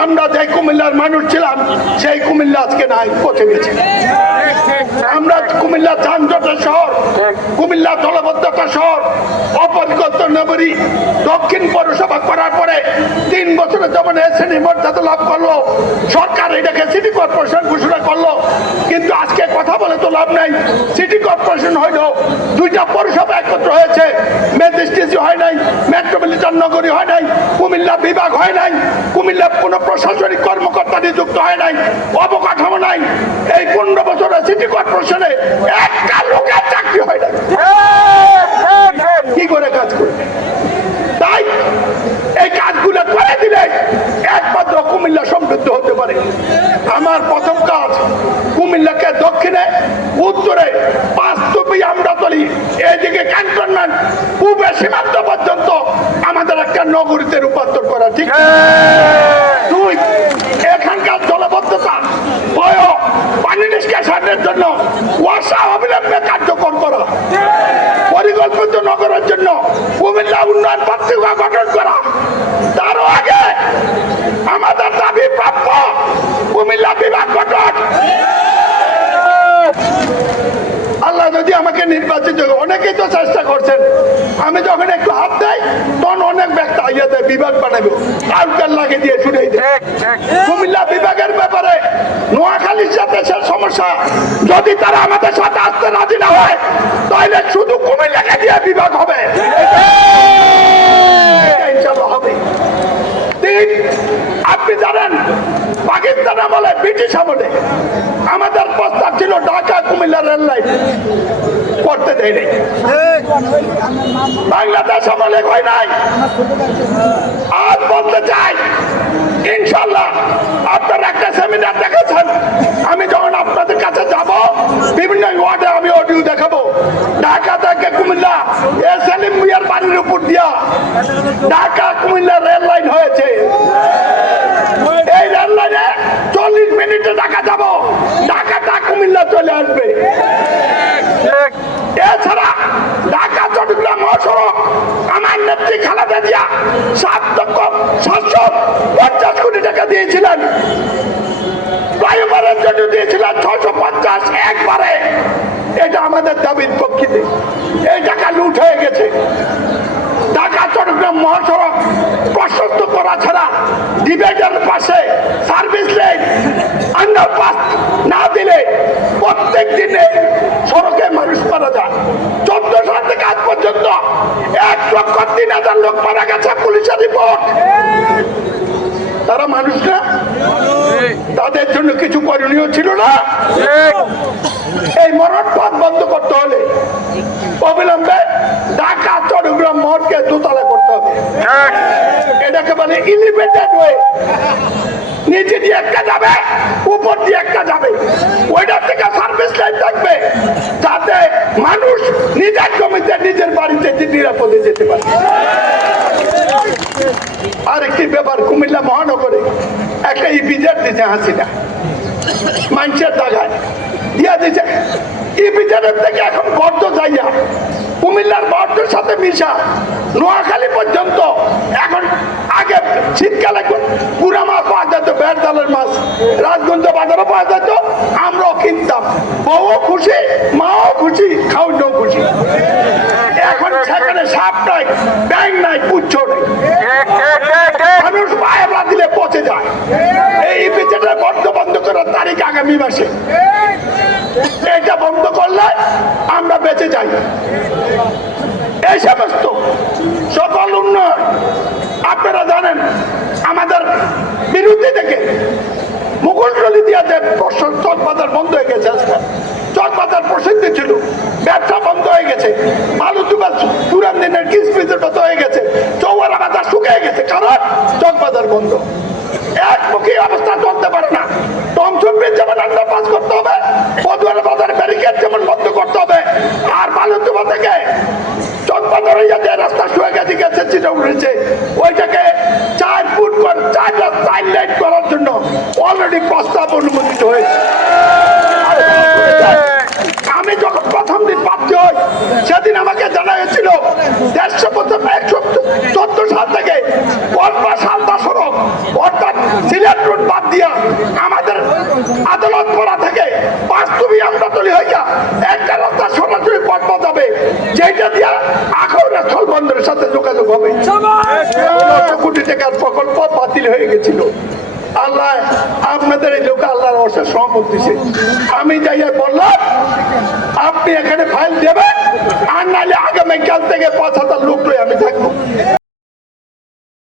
আমরা যে কুমিল্লার মানুষ ছিলাম, সেই কুমিল্লা আজকে নাই, পচে গেছে। আমরা কুমিল্লা যানজটের শহর, কুমিল্লা জলবদ্ধতা শহর অপরিকল্প নগরী, দক্ষিণ পৌরসভা করার পরে তিন বছরে যখন এ শ্রেণি মর্যাদা লাভ করল, সরকার এটাকে সিটি কর্পোরেশন ঘোষণা করল, কিন্তু আজকে কথা বলে তো লাভ নাই। সিটি কর্পোরেশন হইল দুইটা পৌরসভা একত্র হয়েছে ম্যাজিস্ট্রেসি হয় নাই মেট্রোপলিটন নগরী হয় নাই, কুমিল্লা বিভাগ হয় নাই, কুমিল্লা কোনো প্রশাসনিক কর্মকর্তা নিযুক্ত হয় নাই, অবকাঠামো নাই। এই পনেরো বছরে সিটি কর্পোরেশনে একটা লোকের চাকরি হয় নাই। কি করে কাজ করে তাই এই কাজগুলো করে দিলে একমাত্র কুমিল্লা সমৃদ্ধ হতে পারে। আমার প্রথম কাজ কুমিল্লাকে দক্ষিণে, উত্তরে বাস্তবী আমরা তলি এইদিকে ক্যান্টনমেন্ট পূর্বে সীমান্ত পর্যন্ত আমাদের একটা নগরীতে রূপান্তর করা ঠিক? দুই এখানকার জলবদ্ধতা বয় পানি নিষ্কাশনের জন্য ওয়াসা অবিলম্বে কার্যকর করা। পরিকল্পিত নগরের জন্য কুমিল্লা উন্নয়ন পত্রিকা গঠন করা তারও আগে আমাদের দাবি প্রাপ্য কুমিল্লা বিভাগ গঠন আল্লাহ যদি আমাকে নির্বাচিত অনেকেই তো চেষ্টা করছেন। আমি যখন একটু হাত দেয় তখন অনেক ব্যক্তি আইয়া দেয় বিভাগ বানাবো আউকার লাগে দিয়ে দেয়। কুমিল্লা বিভাগের ব্যাপারে নোয়াখালীর সাথে সে সমস্যা। যদি তারা আমাদের সাথে আসতে রাজি না হয় তাহলে শুধু কুমিল্লাকে দিয়ে বিভাগ হবে। আপনি জানেন পাকিস্তান আমলে ব্রিটিশ আমলে লাইন করতে দেয় নাই। বাংলাদেশ আমলে হয় নাই। আজ বলতে চাই ইনশাল্লাহ একটা সেমিনার আমি যখন আপনাদের কাছে যাব, বিভিন্ন ওয়ার্ডে আমি অডিও দেখাবো। ঢাকা থেকে কুমিল্লা, এ সেলিম মিয়ার বাড়ির উপর দিয়া। ঢাকা কুমিল্লা রেল লাইন হয়েছে এই রেল লাইনে চল্লিশ মিনিটে ঢাকা যাব ঢাকাটা কুমিল্লা চলে আসবে এছাড়া ঢাকা চট্টগ্রাম মহাসড়ক আমার নেত্রী খালেদা জিয়া সাত লক্ষ সাতশো পঞ্চাশ কোটি টাকা দিয়েছিলেন। ফ্লাইওভারের জন্য দিয়েছিলেন ছশো পঞ্চাশ একবারে। এটা আমাদের দাবির পক্ষে। এই টাকা লুট হয়ে গেছে। ঢাকা, চট্টগ্রাম মহাসড়ক প্রশস্ত করা ছাড়া ডিভাইডার পাশে সার্ভিস লেন আন্ডারপাস না দিলে প্রত্যেক দিনে সড়কে মানুষ মারা যায় চোদ্দ সাল থেকে আজ পর্যন্ত এক লক্ষ তিন হাজার লোক মারা গেছে পুলিশের রিপোর্ট তারা মানুষ না তাদের জন্য কিছু করণীয় ছিল না? এই মরণ পথ বন্ধ করতে হলে অবিলম্বে ঢাকা চট্টগ্রাম মঠকে দোতলা করতে হবে। এটাকে বলে ইলিভেটেড হয়ে নিচে দিয়ে একটা যাবে উপর দিয়ে একটা যাবে। ওইটা থেকে সার্ভিস লাইন থাকবে যাতে মানুষ নিজের জমিতে নিজের বাড়িতে নিরাপদে যেতে পারে। আরেকটি ব্যাপার কুমিল্লা মহানগরে একটা ইপিজেড দিতে হাসিনা। মানুষের জায়গায় দিয়া দিছে। ইপিজেডের থেকে এখন গর্ত যাইয়া, কুমিল্লার বর্ষের সাথে মিশা, নোয়াখালী পর্যন্ত এখন আগে শীতকালে পুরা মাছ পাওয়া যেত, বেড় জালের মাছ, রাজগঞ্জ বাজারও পাওয়া যেত, আমরাও কিনতাম। বউও খুশি, মাও খুশি, খাউনও খুশি। এখন সেখানে সাপ নাই ব্যাং নাই, পুচ্ছ নেই মানুষ পায়ে পা দিলে পচে যায় এই বিচারের বন্ধ বন্ধ করার তারিখ আগামী মাসে। এটা বন্ধ করলে আমরা বেঁচে যাই। এই সমস্ত সকল উন্নয়ন, আপনারা জানেন, আমাদের বিরুদ্ধে থেকে মুঘলটলি দিয়া যে চক বাজার বন্ধ হয়ে গেছে আজকে। চক ছিল। ব্যবসা বন্ধ হয়ে গেছে। আলু তুমার চুরান দিনের কিসমিসের হয়ে গেছে। গেছে চিটা উঠেছে। ওইটাকে চার ফুট চার চার লাইন করার জন্য অলরেডি প্রস্তাব অনুমোদিত হয়েছে। আমি যখন প্রথম দিন প্রাপ্তি হই, সেদিন আমাকে জানা হয়েছিল দেড়শো প্রথম একশো চোদ্দ সাল থেকে পরপর সালদা সড়ক অর্থাৎ সিলেট রুট বাদ দিয়া আমাদের আদালত করা থেকে বাস্তবই আমরা তৈরি হইয়া একটা রাস্তা সরাসরি পথ যাবে। যেটা দিয়া আখড়া সাথে যোগাযোগ হবে। কোটি টাকার প্রকল্প বাতিল হয়ে গেছিল। আল্লাহ আপনাদের এই লোক আল্লাহর অর্থে সহমত দিছে। আমি যাইয়া বললাম আপনি এখানে ফাইল দেবেন আর নাহলে আগামীকাল থেকে পাঁচ হাজার লোক আমি থাকব।